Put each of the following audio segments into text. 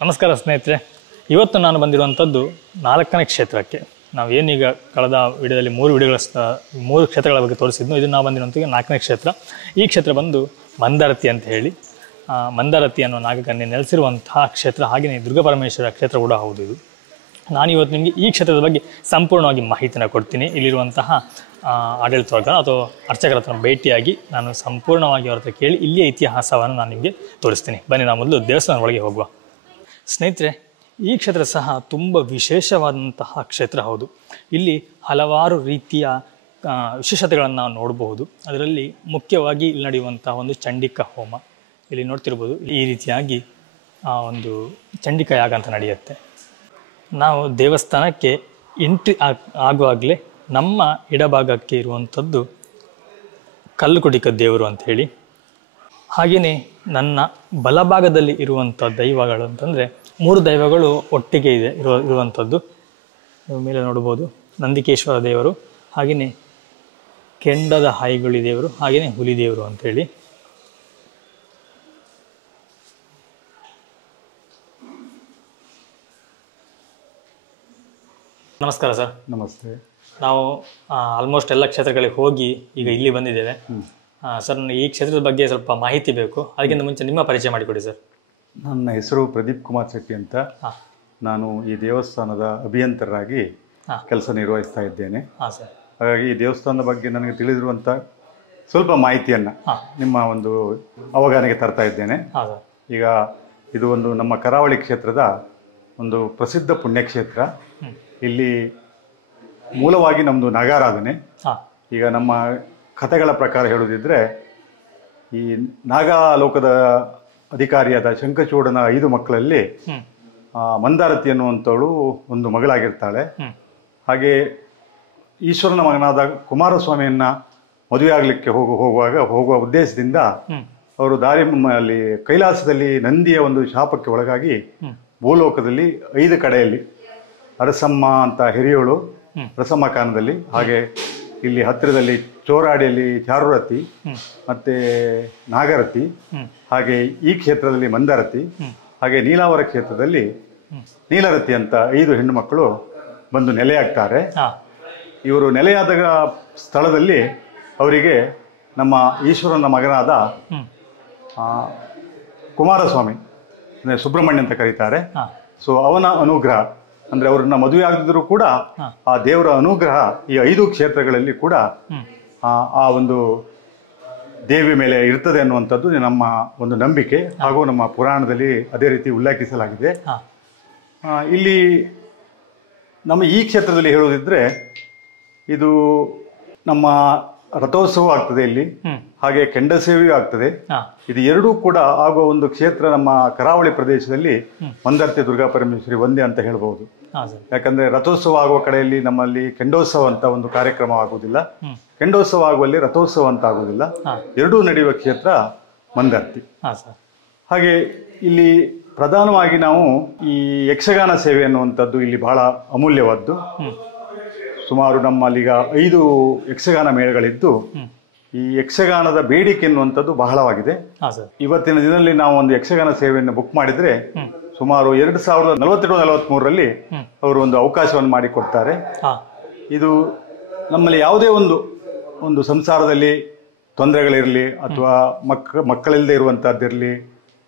ನಮಸ್ಕಾರ ಸ್ನೇಹಿತರೆ, ಇವತ್ತು ನಾನು ಬಂದಿರುವಂಥದ್ದು 4ನೇ ಕ್ಷೇತ್ರಕ್ಕೆ. ನಾವು ಏನೀಗ ಕಳೆದ ವಿಡಿಯೋದಲ್ಲಿ 3 ಕ್ಷೇತ್ರಗಳ ಬಗ್ಗೆ ತೋರಿಸಿದ್ನು. ಇದು ನಾವು ಬಂದಿರುವಂಥದ್ದು 4ನೇ ಕ್ಷೇತ್ರ. ಈ ಕ್ಷೇತ್ರ ಬಂದು ಮಂದಾರತಿ ಅಂತ ಹೇಳಿ, ಮಂದಾರತಿ ಅನ್ನೋ ನಾಗಕನ್ಯೆ ನೆಲೆಸಿರುವಂತಹ ಕ್ಷೇತ್ರ. ಹಾಗೆಯೇ ದುರ್ಗಾಪರಮೇಶ್ವರ ಕ್ಷೇತ್ರ ಕೂಡ ಹೌದು ಇದು. ನಾನಿವತ್ತು ನಿಮಗೆ ಈ ಕ್ಷೇತ್ರದ ಬಗ್ಗೆ ಸಂಪೂರ್ಣವಾಗಿ ಮಾಹಿತಿನ ಕೊಡ್ತೀನಿ. ಇಲ್ಲಿರುವಂತಹ ಆಡಳಿತ ವರ್ಗ ಅಥವಾ ಅರ್ಚಕರ ಹತ್ರ ಭೇಟಿಯಾಗಿ ನಾನು ಸಂಪೂರ್ಣವಾಗಿ ಅವ್ರ ಹತ್ರ ಕೇಳಿ ಇಲ್ಲಿಯ ಇತಿಹಾಸವನ್ನು ನಾನು ನಿಮಗೆ ತೋರಿಸ್ತೀನಿ. ಬನ್ನಿ, ನಾವು ಮೊದಲು ದೇವಸ್ಥಾನದ ಒಳಗೆ ಹೋಗುವ. ಸ್ನೇಹಿತರೆ, ಈ ಕ್ಷೇತ್ರ ಸಹ ತುಂಬ ವಿಶೇಷವಾದಂತಹ ಕ್ಷೇತ್ರ ಹೌದು. ಇಲ್ಲಿ ಹಲವಾರು ರೀತಿಯ ವಿಶೇಷತೆಗಳನ್ನು ನಾವು ನೋಡಬಹುದು. ಅದರಲ್ಲಿ ಮುಖ್ಯವಾಗಿ ಇಲ್ಲಿ ನಡೆಯುವಂತಹ ಒಂದು ಚಂಡಿಕಾ ಹೋಮ ಇಲ್ಲಿ ನೋಡ್ತಿರ್ಬೋದು. ಈ ರೀತಿಯಾಗಿ ಒಂದು ಚಂಡಿಕಾ ಯಾಗ ಅಂತ ನಡೆಯುತ್ತೆ. ನಾವು ದೇವಸ್ಥಾನಕ್ಕೆ ಎಂಟ್ರಿ ಆಗುವಾಗಲೇ ನಮ್ಮ ಎಡಭಾಗಕ್ಕೆ ಇರುವಂಥದ್ದು ಕಲ್ಲುಕುಟಿಕ ದೇವರು ಅಂತ ಹೇಳಿ. ಹಾಗೆಯೇ ನನ್ನ ಬಲಭಾಗದಲ್ಲಿ ಇರುವಂಥ ದೈವಗಳು ಅಂತಂದರೆ 3 ದೈವಗಳು ಒಟ್ಟಿಗೆ ಇರುವಂಥದ್ದು. ಮೇಲೆ ನೋಡ್ಬೋದು, ನಂದಿಕೇಶ್ವರ ದೇವರು, ಹಾಗೆಯೇ ಕೆಂಡದ ಹೈಗುಳಿ ದೇವರು, ಹಾಗೆಯೇ ಹುಲಿ ದೇವರು ಅಂಥೇಳಿ. ನಮಸ್ಕಾರ ಸರ್. ನಮಸ್ತೆ. ನಾವು ಆಲ್ಮೋಸ್ಟ್ ಎಲ್ಲ ಕ್ಷೇತ್ರಗಳಿಗೆ ಹೋಗಿ ಈಗ ಇಲ್ಲಿ ಬಂದಿದ್ದೇವೆ. ಸರ್, ನನಗೆ ಈ ಕ್ಷೇತ್ರದ ಬಗ್ಗೆ ಸ್ವಲ್ಪ ಮಾಹಿತಿ ಬೇಕು. ಅದಕ್ಕಿಂತ ಮುಂಚೆ ನಿಮ್ಮ ಪರಿಚಯ ಮಾಡಿಕೊಡಿ ಸರ್. ನನ್ನ ಹೆಸರು ಪ್ರದೀಪ್ ಕುಮಾರ್ ಶೆಟ್ಟಿ ಅಂತ. ನಾನು ಈ ದೇವಸ್ಥಾನದ ಅಭಿಯಂತರಾಗಿ ಕೆಲಸ ನಿರ್ವಹಿಸ್ತಾ ಇದ್ದೇನೆ. ಹಾಗಾಗಿ ಈ ದೇವಸ್ಥಾನದ ಬಗ್ಗೆ ನನಗೆ ತಿಳಿದಿರುವಂಥ ಸ್ವಲ್ಪ ಮಾಹಿತಿಯನ್ನು ನಿಮ್ಮ ಒಂದು ಅವಗಾಹನೆಗೆ ತರ್ತಾ ಇದ್ದೇನೆ. ಈಗ ಇದು ಒಂದು ನಮ್ಮ ಕರಾವಳಿ ಕ್ಷೇತ್ರದ ಒಂದು ಪ್ರಸಿದ್ಧ ಪುಣ್ಯಕ್ಷೇತ್ರ. ಇಲ್ಲಿ ಮೂಲವಾಗಿ ನಮ್ಮದು ನಾಗಾರಾಧನೆ. ಈಗ ನಮ್ಮ ಕಥೆಗಳ ಪ್ರಕಾರ ಹೇಳುವುದಿದ್ರೆ, ಈ ನಾಗಾಲೋಕದ ಅಧಿಕಾರಿಯಾದ ಶಂಖಚೂಡನ 5 ಮಕ್ಕಳಲ್ಲಿ ಮಂದಾರತಿ ಅನ್ನುವಂಥವಳು ಒಂದು ಮಗಳಾಗಿರ್ತಾಳೆ. ಹಾಗೆ ಈಶ್ವರನ ಮಗನಾದ ಕುಮಾರಸ್ವಾಮಿಯನ್ನ ಮದುವೆ ಆಗಲಿಕ್ಕೆ ಹೋಗುವ ಉದ್ದೇಶದಿಂದ ಅವರು ಅಲ್ಲಿ ಕೈಲಾಸದಲ್ಲಿ ನಂದಿಯ ಒಂದು ಶಾಪಕ್ಕೆ ಒಳಗಾಗಿ ಭೂಲೋಕದಲ್ಲಿ 5 ಕಡೆಯಲ್ಲಿ ಅರಸಮ್ಮ ಅಂತ ಹಿರಿಯೋಳು ರಸಮ್ಮ ಕಾನದಲ್ಲಿ, ಹಾಗೆ ಇಲ್ಲಿ ಹತ್ತಿರದಲ್ಲಿ ಚೋರಾಡಿಯಲ್ಲಿ ಚಾರುರತಿ, ಮತ್ತೆ ನಾಗರತಿ, ಹಾಗೆ ಈ ಕ್ಷೇತ್ರದಲ್ಲಿ ಮಂದಾರತಿ, ಹಾಗೆ ನೀಲಾವರ ಕ್ಷೇತ್ರದಲ್ಲಿ ನೀಲರತಿ ಅಂತ 5 ಹೆಣ್ಣು ಮಕ್ಕಳು ಬಂದು ನೆಲೆಯಾಗ್ತಾರೆ. ಇವರು ನೆಲೆಯಾದ ಸ್ಥಳದಲ್ಲಿ ಅವರಿಗೆ ನಮ್ಮ ಈಶ್ವರನ ಮಗನಾದ ಕುಮಾರಸ್ವಾಮಿ ಅಂದರೆ ಸುಬ್ರಹ್ಮಣ್ಯ ಅಂತ ಕರೀತಾರೆ. ಸೊ ಅವನ ಅನುಗ್ರಹ ಅಂದರೆ ಅವ್ರನ್ನ ಮದುವೆ ಆಗದಿದ್ರು ಕೂಡ ಆ ದೇವರ ಅನುಗ್ರಹ ಈ 5 ಕ್ಷೇತ್ರಗಳಲ್ಲಿ ಕೂಡ ಆ ಒಂದು ದೇವಿ ಮೇಲೆ ಇರ್ತದೆ ಅನ್ನುವಂಥದ್ದು ನಮ್ಮ ಒಂದು ನಂಬಿಕೆ, ಹಾಗೂ ನಮ್ಮ ಪುರಾಣದಲ್ಲಿ ಅದೇ ರೀತಿ ಉಲ್ಲೇಖಿಸಲಾಗಿದೆ. ಇಲ್ಲಿ ನಮ್ಮ ಈ ಕ್ಷೇತ್ರದಲ್ಲಿ ಹೇಳುವುದಿದ್ರೆ, ಇದು ನಮ್ಮ ರಥೋತ್ಸವ ಆಗ್ತದೆ ಇಲ್ಲಿ, ಹಾಗೆ ಕೆಂಡ ಸೇವೆಯೂ ಆಗ್ತದೆ. ಇದು ಎರಡೂ ಕೂಡ ಆಗುವ ಒಂದು ಕ್ಷೇತ್ರ ನಮ್ಮ ಕರಾವಳಿ ಪ್ರದೇಶದಲ್ಲಿ ಮಂದಾರತಿ ದುರ್ಗಾಪರಮೇಶ್ವರಿ ಒಂದೇ ಅಂತ ಹೇಳ್ಬಹುದು. ಯಾಕಂದ್ರೆ ರಥೋತ್ಸವ ಆಗುವ ಕಡೆಯಲ್ಲಿ ನಮ್ಮಲ್ಲಿ ಕೆಂಡೋತ್ಸವ ಅಂತ ಒಂದು ಕಾರ್ಯಕ್ರಮ ಆಗುವುದಿಲ್ಲ, ಕೆಂಡೋತ್ಸವ ಆಗುವಲ್ಲಿ ರಥೋತ್ಸವ ಅಂತ ಆಗುವುದಿಲ್ಲ. ಎರಡೂ ನಡೆಯುವ ಕ್ಷೇತ್ರ ಮಂದಾರತಿ. ಹಾಗೆ ಇಲ್ಲಿ ಪ್ರಧಾನವಾಗಿ ನಾವು ಈ ಯಕ್ಷಗಾನ ಸೇವೆ ಅನ್ನುವಂಥದ್ದು ಇಲ್ಲಿ ಬಹಳ ಅಮೂಲ್ಯವಾದ್ದು. ಸುಮಾರು ನಮ್ಮಲ್ಲೀಗ 5 ಯಕ್ಷಗಾನ ಮೇಳಗಳಿದ್ದು ಈ ಯಕ್ಷಗಾನದ ಬೇಡಿಕೆ ಎನ್ನುವಂಥದ್ದು ಬಹಳವಾಗಿದೆ. ಇವತ್ತಿನ ದಿನದಲ್ಲಿ ನಾವು ಒಂದು ಯಕ್ಷಗಾನ ಸೇವೆಯನ್ನು ಬುಕ್ ಮಾಡಿದ್ರೆ ಸುಮಾರು 2042-43ರಲ್ಲಿ ಅವರು ಒಂದು ಅವಕಾಶವನ್ನು ಮಾಡಿಕೊಡ್ತಾರೆ. ಇದು ನಮ್ಮಲ್ಲಿ ಯಾವುದೇ ಒಂದು ಸಂಸಾರದಲ್ಲಿ ತೊಂದರೆಗಳಿರಲಿ, ಅಥವಾ ಮಕ್ಕಳಿಲ್ಲದೆ ಇರುವಂತಹದ್ದಿರಲಿ,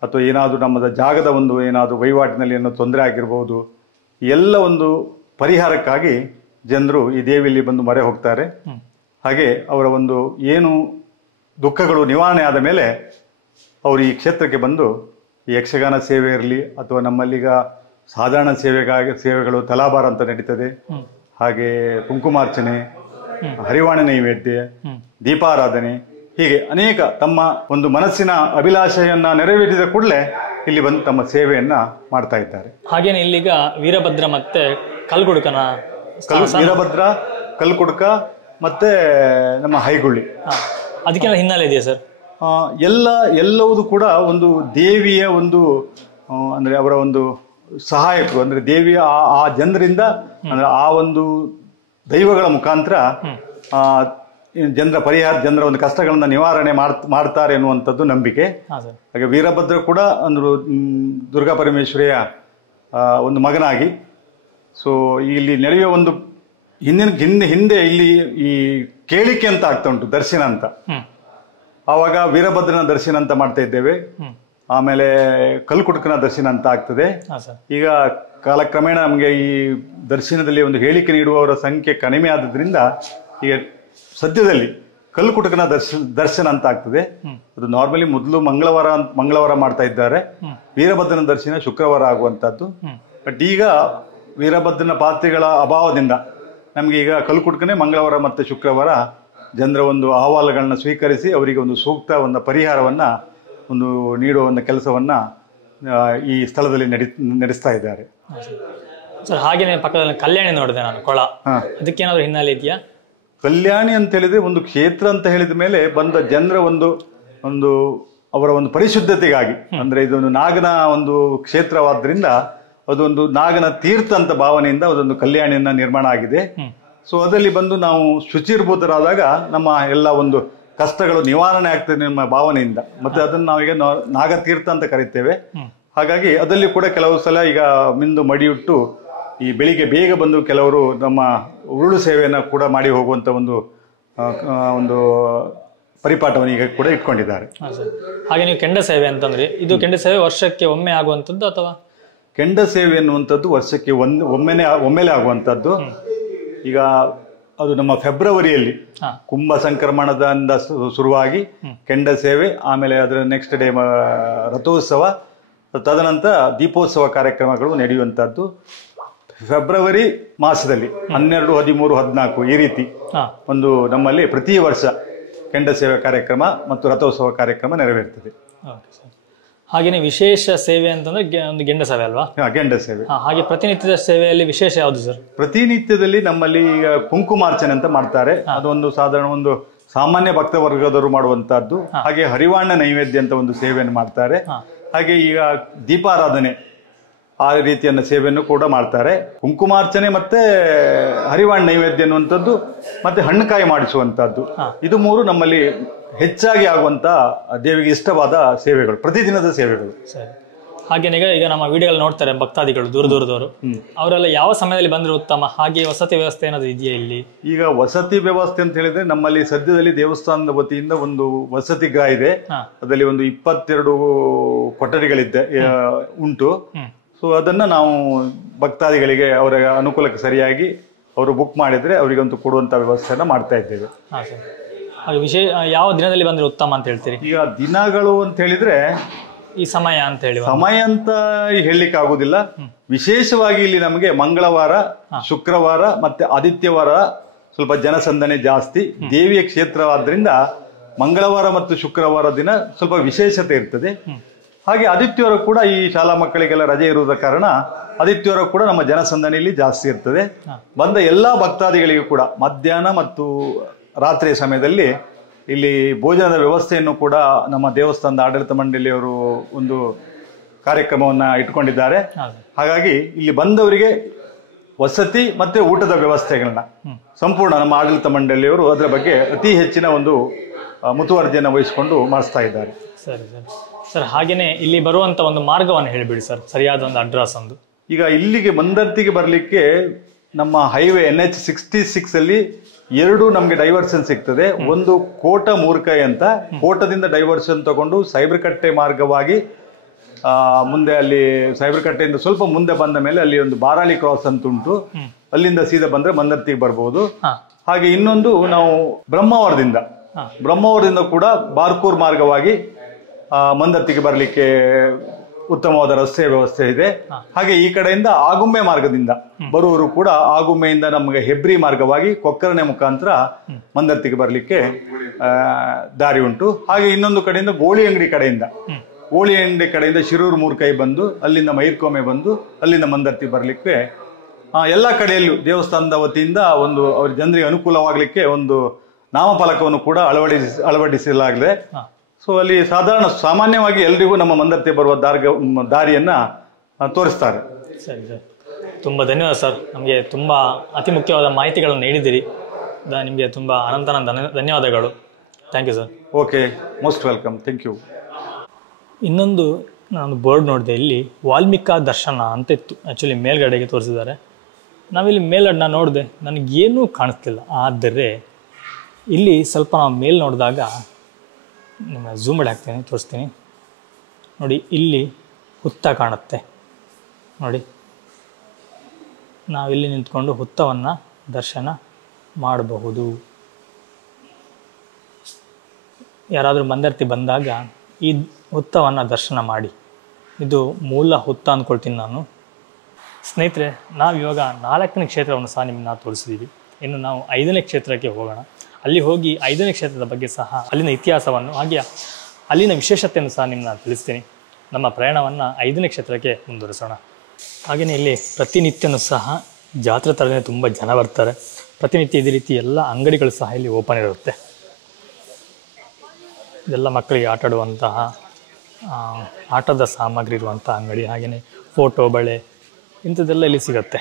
ಅಥವಾ ಏನಾದರೂ ನಮ್ಮದ ಜಾಗದ ಒಂದು ಏನಾದರೂ ವಹಿವಾಟಿನಲ್ಲಿ ಏನೋ ತೊಂದರೆ ಆಗಿರ್ಬೋದು, ಎಲ್ಲ ಒಂದು ಪರಿಹಾರಕ್ಕಾಗಿ ಜನರು ಈ ದೇವಿಯಲ್ಲಿ ಬಂದು ಮೊರೆ ಹೋಗ್ತಾರೆ. ಹಾಗೆ ಅವರ ಒಂದು ಏನು ದುಃಖಗಳು ನಿವಾರಣೆ ಆದ ಮೇಲೆ ಅವರು ಈ ಕ್ಷೇತ್ರಕ್ಕೆ ಬಂದು ಈ ಯಕ್ಷಗಾನ ಸೇವೆ ಇರಲಿ, ಅಥವಾ ನಮ್ಮಲ್ಲೀಗ ಸಾಧಾರಣ ಸೇವೆಗಳು ತಲಾಬಾರ ಅಂತ ನಡೀತದೆ, ಹಾಗೆ ಕುಂಕುಮಾರ್ಚನೆ, ಹರಿವಾಣ ನೈವೇದ್ಯ, ದೀಪಾರಾಧನೆ, ಹೀಗೆ ಅನೇಕ ತಮ್ಮ ಒಂದು ಮನಸ್ಸಿನ ಅಭಿಲಾಷೆಯನ್ನ ನೆರವೇರಿದ ಕೂಡಲೇ ಇಲ್ಲಿ ಬಂದು ತಮ್ಮ ಸೇವೆಯನ್ನ ಮಾಡ್ತಾ ಇದ್ದಾರೆ. ಹಾಗೇನೆ ಇಲ್ಲಿಗ ವೀರಭದ್ರ ಮತ್ತೆ ವೀರಭದ್ರ, ಕಲ್ಕುಡ್ಕ ಮತ್ತೆ ನಮ್ಮ ಹೈಗುಳ್ಳಿ, ಅದಕ್ಕೆಲ್ಲ ಹಿನ್ನೆಲೆ ಇದೆಯಾ ಸರ್? ಎಲ್ಲವೂ ಕೂಡ ಒಂದು ದೇವಿಯ ಒಂದು ಅಂದ್ರೆ ಅವರ ಒಂದು ಸಹಾಯಕರು, ಅಂದ್ರೆ ದೇವಿಯ ಆ ಜನರಿಂದ, ಅಂದ್ರೆ ಆ ಒಂದು ದೈವಗಳ ಮುಖಾಂತರ ಜನರ ಒಂದು ಕಷ್ಟಗಳನ್ನ ನಿವಾರಣೆ ಮಾಡ್ತಾರೆ ಎನ್ನುವಂಥದ್ದು ನಂಬಿಕೆ. ಹಾಗೆ ವೀರಭದ್ರ ಕೂಡ ಅಂದ್ರು ದುರ್ಗಾ ಪರಮೇಶ್ವರಿಯ ಒಂದು ಮಗನಾಗಿ. ಸೊ ಇಲ್ಲಿ ನಡೆಯುವ ಒಂದು ಹಿಂದೆ ಇಲ್ಲಿ ಈ ಕೇಳಿಕೆ ಅಂತ ಆಗ್ತಾ ಉಂಟು, ದರ್ಶನ ಅಂತ. ಆವಾಗ ವೀರಭದ್ರನ ದರ್ಶನ ಅಂತ ಮಾಡ್ತಾ ಇದ್ದೇವೆ, ಆಮೇಲೆ ಕಲ್ಕುಟುಕನ ದರ್ಶನ ಅಂತ ಆಗ್ತದೆ. ಈಗ ಕಾಲಕ್ರಮೇಣ ನಮಗೆ ಈ ದರ್ಶನದಲ್ಲಿ ಒಂದು ಹೇಳಿಕೆ ನೀಡುವವರ ಸಂಖ್ಯೆ ಕಡಿಮೆ ಆದ್ರಿಂದ ಈಗ ಸದ್ಯದಲ್ಲಿ ಕಲ್ಕುಟುಕನ ದರ್ಶನ ಅಂತ ಆಗ್ತದೆ. ಅದು ನಾರ್ಮಲಿ ಮೊದಲು ಮಂಗಳವಾರ ಮಾಡ್ತಾ ಇದ್ದಾರೆ, ವೀರಭದ್ರನ ದರ್ಶನ ಶುಕ್ರವಾರ ಆಗುವಂತದ್ದು. ಬಟ್ ಈಗ ವೀರಭದ್ರನ ಪಾತ್ರೆಗಳ ಅಭಾವದಿಂದ ನಮ್ಗೆ ಈಗ ಕಲ್ಕುಟುಕನೇ ಮಂಗಳವಾರ ಮತ್ತೆ ಶುಕ್ರವಾರ ಜನರ ಒಂದು ಅಹವಾಲುಗಳನ್ನ ಸ್ವೀಕರಿಸಿ ಅವರಿಗೆ ಒಂದು ಸೂಕ್ತ ಒಂದು ಪರಿಹಾರವನ್ನ ಒಂದು ನೀಡುವ ಒಂದು ಕೆಲಸವನ್ನ ಈ ಸ್ಥಳದಲ್ಲಿ ನಡೆಸ್ತಾ ಇದ್ದಾರೆ ಸರ್. ಹಾಗೇನೆ ಪಕ್ಕದಲ್ಲಿ ಕಲ್ಯಾಣಿ ನೋಡಿದೆ ನಾನು, ಕೊಳ, ಅದಕ್ಕೇನಾದ್ರು ಹಿನ್ನೆಲೆ ಇದೆಯಾ? ಕಲ್ಯಾಣಿ ಅಂತ ಹೇಳಿದ್ರೆ ಒಂದು ಕ್ಷೇತ್ರ ಅಂತ ಹೇಳಿದ ಮೇಲೆ ಬಂದ ಜನರ ಒಂದು ಅವರ ಒಂದು ಪರಿಶುದ್ಧತೆಗಾಗಿ, ಅಂದ್ರೆ ಇದೊಂದು ನಾಗನ ಒಂದು ಕ್ಷೇತ್ರವಾದ್ರಿಂದ ಅದೊಂದು ನಾಗನ ತೀರ್ಥ ಅಂತ ಭಾವನೆಯಿಂದ ಅದೊಂದು ಕಲ್ಯಾಣಿಯನ್ನ ನಿರ್ಮಾಣ ಆಗಿದೆ. ಸೊ ಅದರಲ್ಲಿ ಬಂದು ನಾವು ಶುಚಿರ್ಭೂತರಾದಾಗ ನಮ್ಮ ಎಲ್ಲ ಒಂದು ಕಷ್ಟಗಳು ನಿವಾರಣೆ ಆಗ್ತದೆ ನಮ್ಮ ಭಾವನೆಯಿಂದ. ಮತ್ತೆ ಅದನ್ನು ನಾವೀಗ ನಾಗತೀರ್ಥ ಅಂತ ಕರಿತೇವೆ. ಹಾಗಾಗಿ ಅದರಲ್ಲಿ ಕೂಡ ಕೆಲವು ಸಲ ಈಗ ಮಿಂದು ಮಡಿಯುಟ್ಟು ಈ ಬೆಳಿಗ್ಗೆ ಬೇಗ ಬಂದು ಕೆಲವರು ನಮ್ಮ ಉರುಳು ಸೇವೆಯನ್ನು ಕೂಡ ಮಾಡಿ ಹೋಗುವಂತ ಒಂದು ಪರಿಪಾಠವನ್ನು ಈಗ ಕೂಡ ಇಟ್ಕೊಂಡಿದ್ದಾರೆ. ಹಾಗೆ ನೀವು ಕೆಂಡ ಸೇವೆ ಅಂತಂದ್ರೆ ಇದು ಕೆಂಡ ಸೇವೆ ವರ್ಷಕ್ಕೆ ಒಮ್ಮೆ ಆಗುವಂತದ್ದು ಅಥವಾ? ಕೆಂಡ ಸೇವೆ ಎನ್ನುವಂಥದ್ದು ವರ್ಷಕ್ಕೆ ಒಮ್ಮೆಲೆ ಆಗುವಂಥದ್ದು. ಈಗ ಅದು ನಮ್ಮ ಫೆಬ್ರವರಿಯಲ್ಲಿ ಕುಂಭ ಸಂಕ್ರಮಣದಿಂದ ಶುರುವಾಗಿ ಕೆಂಡ ಸೇವೆ, ಆಮೇಲೆ ಅದರ ನೆಕ್ಸ್ಟ್ ಡೇ ರಥೋತ್ಸವ, ತದನಂತರ ದೀಪೋತ್ಸವ ಕಾರ್ಯಕ್ರಮಗಳು ನಡೆಯುವಂತದ್ದು ಫೆಬ್ರವರಿ ಮಾಸದಲ್ಲಿ 12, 13, 14 ಈ ರೀತಿ ಒಂದು ನಮ್ಮಲ್ಲಿ ಪ್ರತಿ ವರ್ಷ ಕೆಂಡ ಸೇವೆ ಕಾರ್ಯಕ್ರಮ ಮತ್ತು ರಥೋತ್ಸವ ಕಾರ್ಯಕ್ರಮ ನೆರವೇರ್ತದೆ. ಹಾಗೇನೆ ವಿಶೇಷ ಸೇವೆ ಅಂತಂದ್ರೆ ಒಂದು ಗೆಂಡ ಸೇವೆ ಅಲ್ವಾ? ಗೆಂಡ ಸೇವೆ. ಹಾಗೆ ಪ್ರತಿನಿತ್ಯದ ಸೇವೆಯಲ್ಲಿ ವಿಶೇಷ ಯಾವುದು ಸರ್? ಪ್ರತಿನಿತ್ಯದಲ್ಲಿ ನಮ್ಮಲ್ಲಿ ಈಗ ಕುಂಕುಮಾರ್ಚನೆ ಅಂತ ಮಾಡ್ತಾರೆ. ಅದೊಂದು ಸಾಧಾರಣ ಒಂದು ಸಾಮಾನ್ಯ ಭಕ್ತ ವರ್ಗದವರು ಮಾಡುವಂತಹದ್ದು. ಹಾಗೆ ಹರಿವಾಣ ನೈವೇದ್ಯ ಅಂತ ಒಂದು ಸೇವೆಯನ್ನು ಮಾಡ್ತಾರೆ. ಹಾಗೆ ಈಗ ದೀಪಾರಾಧನೆ ಆ ರೀತಿಯನ್ನ ಸೇವೆಯನ್ನು ಕೂಡ ಮಾಡ್ತಾರೆ. ಕುಂಕುಮಾರ್ಚನೆ ಮತ್ತೆ ಹರಿವಾಣ ನೈವೇದ್ಯ ಅನ್ನುವಂಥದ್ದು ಮತ್ತೆ ಹಣ್ಣುಕಾಯಿ ಮಾಡಿಸುವಂತಹದ್ದು, ಇದು ಮೂರು ನಮ್ಮಲ್ಲಿ ಹೆಚ್ಚಾಗಿ ಆಗುವಂತ ದೇವಿಗೆ ಇಷ್ಟವಾದ ಸೇವೆಗಳು, ಪ್ರತಿದಿನದ ಸೇವೆಗಳು. ಹಾಗೇನೆ ಈಗ ನಮ್ಮ ವಿಡಿಯೋ ನೋಡ್ತಾರೆ ಭಕ್ತಾದಿಗಳು ದೂರದವರು, ಅವರೆಲ್ಲ ಯಾವ ಸಮಯದಲ್ಲಿ ಬಂದ್ರೆ ಉತ್ತಮ? ಹಾಗೆ ವಸತಿ ವ್ಯವಸ್ಥೆ ಏನಾದ್ರು ಇದೆಯಾ ಇಲ್ಲಿ? ಈಗ ವಸತಿ ವ್ಯವಸ್ಥೆ ಅಂತ ಹೇಳಿದ್ರೆ ನಮ್ಮಲ್ಲಿ ಸದ್ಯದಲ್ಲಿ ದೇವಸ್ಥಾನದ ವತಿಯಿಂದ ಒಂದು ವಸತಿ ಗೃಹ ಇದೆ. ಅದರಲ್ಲಿ ಒಂದು 22 ಕೊಠಡಿಗಳಿದ್ದೆ ಉಂಟು. ಸೊ ಅದನ್ನ ನಾವು ಭಕ್ತಾದಿಗಳಿಗೆ ಅವರ ಅನುಕೂಲಕ್ಕೆ ಸರಿಯಾಗಿ ಅವರು ಬುಕ್ ಮಾಡಿದ್ರೆ ಅವರಿಗಂತೂ ಕೊಡುವಂತ ವ್ಯವಸ್ಥೆಯನ್ನ ಮಾಡ್ತಾ ಇದ್ದೇವೆ. ವಿಶೇಷ ಯಾವ ದಿನದಲ್ಲಿ ಬಂದ್ರೆ ಉತ್ತಮ ಅಂತ ಹೇಳ್ತೀರಿ? ಈಗ ದಿನಗಳು ಅಂತ ಹೇಳಿದ್ರೆ ಈ ಸಮಯ ಅಂತ ಹೇಳಿ ಸಮಯ ಅಂತ ಹೇಳಲಿಕ್ಕೆ ಆಗುದಿಲ್ಲ. ವಿಶೇಷವಾಗಿ ಇಲ್ಲಿ ನಮಗೆ ಮಂಗಳವಾರ, ಶುಕ್ರವಾರ ಮತ್ತೆ ಆದಿತ್ಯವಾರ ಸ್ವಲ್ಪ ಜನಸಂದಣಿ ಜಾಸ್ತಿ. ದೇವಿಯ ಕ್ಷೇತ್ರವಾದ್ರಿಂದ ಮಂಗಳವಾರ ಮತ್ತು ಶುಕ್ರವಾರ ದಿನ ಸ್ವಲ್ಪ ವಿಶೇಷತೆ ಇರ್ತದೆ. ಹಾಗೆ ಆದಿತ್ಯವಾರ ಕೂಡ ಈ ಶಾಲಾ ಮಕ್ಕಳಿಗೆಲ್ಲ ರಜೆ ಇರುವುದ ಕಾರಣ ಆದಿತ್ಯವಾರ ಕೂಡ ನಮ್ಮ ಜನಸಂದಣಿಯಲ್ಲಿ ಜಾಸ್ತಿ ಇರ್ತದೆ. ಬಂದ ಎಲ್ಲಾ ಭಕ್ತಾದಿಗಳಿಗೂ ಕೂಡ ಮಧ್ಯಾಹ್ನ ಮತ್ತು ರಾತ್ರಿಯ ಸಮಯದಲ್ಲಿ ಇಲ್ಲಿ ಭೋಜನದ ವ್ಯವಸ್ಥೆಯನ್ನು ಕೂಡ ನಮ್ಮ ದೇವಸ್ಥಾನದ ಆಡಳಿತ ಮಂಡಳಿಯವರು ಒಂದು ಕಾರ್ಯಕ್ರಮವನ್ನ ಇಟ್ಕೊಂಡಿದ್ದಾರೆ. ಹಾಗಾಗಿ ಇಲ್ಲಿ ಬಂದವರಿಗೆ ವಸತಿ ಮತ್ತೆ ಊಟದ ವ್ಯವಸ್ಥೆಗಳನ್ನ ಸಂಪೂರ್ಣ ನಮ್ಮ ಆಡಳಿತ ಮಂಡಳಿಯವರು ಅದರ ಬಗ್ಗೆ ಅತಿ ಹೆಚ್ಚಿನ ಒಂದು ಮುತುವರ್ಜಿಯನ್ನು ವಹಿಸಿಕೊಂಡು ಮಾಡಿಸ್ತಾ ಇದ್ದಾರೆ. ಸರಿ ಸರ್. ಹಾಗೇನೆ ಇಲ್ಲಿ ಬರುವಂತ ಒಂದು ಮಾರ್ಗವನ್ನು ಹೇಳಿಬಿಡಿ ಸರ್, ಸರಿಯಾದ ಒಂದು ಅಡ್ರೆಸ್ ಒಂದು. ಈಗ ಇಲ್ಲಿಗೆ ಮಂದರ್ತಿಗೆ ಬರಲಿಕ್ಕೆ ನಮ್ಮ ಹೈವೇ NH66 ಅಲ್ಲಿ 2 ನಮ್ಗೆ ಡೈವರ್ಷನ್ ಸಿಗ್ತದೆ. ಒಂದು ಕೋಟ ಮೂರ್ಕೈ ಅಂತ, ಕೋಟದಿಂದ ಡೈವರ್ಷನ್ ತಗೊಂಡು ಸೈಬರ್ಕಟ್ಟೆ ಮಾರ್ಗವಾಗಿ ಮುಂದೆ ಅಲ್ಲಿ ಸೈಬರ್ಕಟ್ಟೆಯಿಂದ ಸ್ವಲ್ಪ ಮುಂದೆ ಬಂದ ಮೇಲೆ ಅಲ್ಲಿ ಒಂದು ಬಾರಾಳಿ ಕ್ರಾಸ್ ಅಂತ ಉಂಟು, ಅಲ್ಲಿಂದ ಸೀದಾ ಬಂದ್ರೆ ಮಂದರ್ತಿಗೆ ಬರ್ಬಹುದು. ಹಾಗೆ ಇನ್ನೊಂದು ನಾವು ಬ್ರಹ್ಮಾವರದಿಂದ ಕೂಡ ಬಾರ್ಕೂರ್ ಮಾರ್ಗವಾಗಿ ಮಂದರ್ತಿಗೆ ಬರಲಿಕ್ಕೆ ಉತ್ತಮವಾದ ರಸ್ತೆ ವ್ಯವಸ್ಥೆ ಇದೆ. ಹಾಗೆ ಈ ಕಡೆಯಿಂದ ಆಗುಂಬೆ ಮಾರ್ಗದಿಂದ ಬರುವವರು ಕೂಡ ಆಗುಂಬೆಯಿಂದ ನಮಗೆ ಹೆಬ್ರಿ ಮಾರ್ಗವಾಗಿ ಕೊಕ್ಕರಣೆ ಮುಖಾಂತರ ಮಂದರ್ತಿಗೆ ಬರಲಿಕ್ಕೆ ದಾರಿ ಉಂಟು. ಹಾಗೆ ಇನ್ನೊಂದು ಕಡೆಯಿಂದ ಗೋಳಿ ಅಂಗಡಿ ಕಡೆಯಿಂದ ಶಿರೂರು ಮೂರ್ಕೈ ಬಂದು ಅಲ್ಲಿಂದ ಮೈರ್ಕೊಮ್ಮೆ ಬಂದು ಅಲ್ಲಿಂದ ಮಂದರ್ತಿ ಬರಲಿಕ್ಕೆ ಎಲ್ಲ ಕಡೆಯಲ್ಲೂ ದೇವಸ್ಥಾನದ ವತಿಯಿಂದ ಒಂದು ಅವ್ರ ಜನರಿಗೆ ಅನುಕೂಲವಾಗಲಿಕ್ಕೆ ಒಂದು ನಾಮಫಲಕವನ್ನು ಕೂಡ ಅಳವಡಿಸಲಾಗಿದೆ. ಸೊ ಅಲ್ಲಿ ಸಾಮಾನ್ಯವಾಗಿ ಎಲ್ರಿಗೂ ನಮ್ಮ ಮಂದರ್ತಿ ಬರುವ ದಾರಿಯನ್ನ ತೋರಿಸ್ತಾರೆ. ಸರಿ ಸರ್, ತುಂಬಾ ಧನ್ಯವಾದ ಸರ್. ನಮಗೆ ತುಂಬಾ ಅತಿ ಮುಖ್ಯವಾದ ಮಾಹಿತಿಗಳನ್ನು ನೀಡಿದ್ದೀರಿ. ನಿಮಗೆ ತುಂಬ ಅನಂತ ಧನ್ಯವಾದಗಳು. Thank you sir. Okay, most welcome, thank you. ಇನ್ನೊಂದು ನಾನು ಬೋರ್ಡ್ ನೋಡಿದೆ, ಇಲ್ಲಿ ವಾಲ್ಮೀಕಾ ದರ್ಶನ ಅಂತ ಇತ್ತು. ಆ್ಯಕ್ಚುಲಿ ಮೇಲ್ಗಡೆಗೆ ತೋರಿಸಿದ್ದಾರೆ. ನಾವಿಲ್ಲಿ ಮೇಲನ್ನ ನೋಡಿದೆ, ನನಗೇನೂ ಕಾಣಿಸ್ತಿಲ್ಲ. ಆದರೆ ಇಲ್ಲಿ ಸ್ವಲ್ಪ ನಾವು ಮೇಲೆ ನೋಡಿದಾಗ ನಿಮ್ಮ ಝೂಮ್ ಮಾಡಿ ಹಾಕ್ತೀನಿ, ತೋರಿಸ್ತೀನಿ ನೋಡಿ. ಇಲ್ಲಿ ಹುತ್ತ ಕಾಣುತ್ತೆ ನೋಡಿ. ನಾವಿಲ್ಲಿ ನಿಂತ್ಕೊಂಡು ಹುತ್ತವನ್ನು ದರ್ಶನ ಮಾಡಬಹುದು. ಯಾರಾದರೂ ಮಂದರ್ತಿ ಬಂದಾಗ ಈ ಹುತ್ತವನ್ನು ದರ್ಶನ ಮಾಡಿ. ಇದು ಮೂಲ ಹುತ್ತ ಅಂದ್ಕೊಳ್ತೀನಿ ನಾನು. ಸ್ನೇಹಿತರೆ, ನಾವು ಇವಾಗ 4ನೇ ಕ್ಷೇತ್ರವನ್ನು ಸಹ ನಿಮ್ಮನ್ನ ತೋರಿಸಿದ್ದೀವಿ. ಇನ್ನು ನಾವು 5ನೇ ಕ್ಷೇತ್ರಕ್ಕೆ ಹೋಗೋಣ. ಅಲ್ಲಿ ಹೋಗಿ 5ನೇ ಕ್ಷೇತ್ರದ ಬಗ್ಗೆ ಸಹ, ಅಲ್ಲಿನ ಇತಿಹಾಸವನ್ನು ಹಾಗೆ ಅಲ್ಲಿನ ವಿಶೇಷತೆಯನ್ನು ಸಹ ನಿಮ್ಮನ್ನ ತಿಳಿಸ್ತೀನಿ. ನಮ್ಮ ಪ್ರಯಾಣವನ್ನು 5ನೇ ಕ್ಷೇತ್ರಕ್ಕೆ ಮುಂದುವರಿಸೋಣ. ಹಾಗೆಯೇ ಇಲ್ಲಿ ಪ್ರತಿನಿತ್ಯನೂ ಸಹ ಜಾತ್ರೆ ಥರನೇ ತುಂಬ ಜನ ಬರ್ತಾರೆ. ಪ್ರತಿನಿತ್ಯ ಇದೇ ರೀತಿ ಎಲ್ಲ ಅಂಗಡಿಗಳು ಸಹ ಇಲ್ಲಿ ಓಪನ್ ಇರುತ್ತೆ. ಇದೆಲ್ಲ ಮಕ್ಕಳಿಗೆ ಆಟಾಡುವಂತಹ ಆಟದ ಸಾಮಗ್ರಿ ಇರುವಂಥ ಅಂಗಡಿ. ಹಾಗೆಯೇ ಫೋಟೋ, ಬಳೆ ಇಂಥದ್ದೆಲ್ಲ ಇಲ್ಲಿ ಸಿಗುತ್ತೆ.